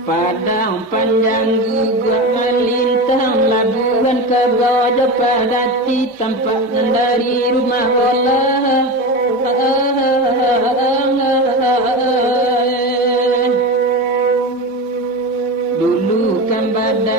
Padang panjang gugak melintang labuhan ke gajah padati tampak dari rumah Allah.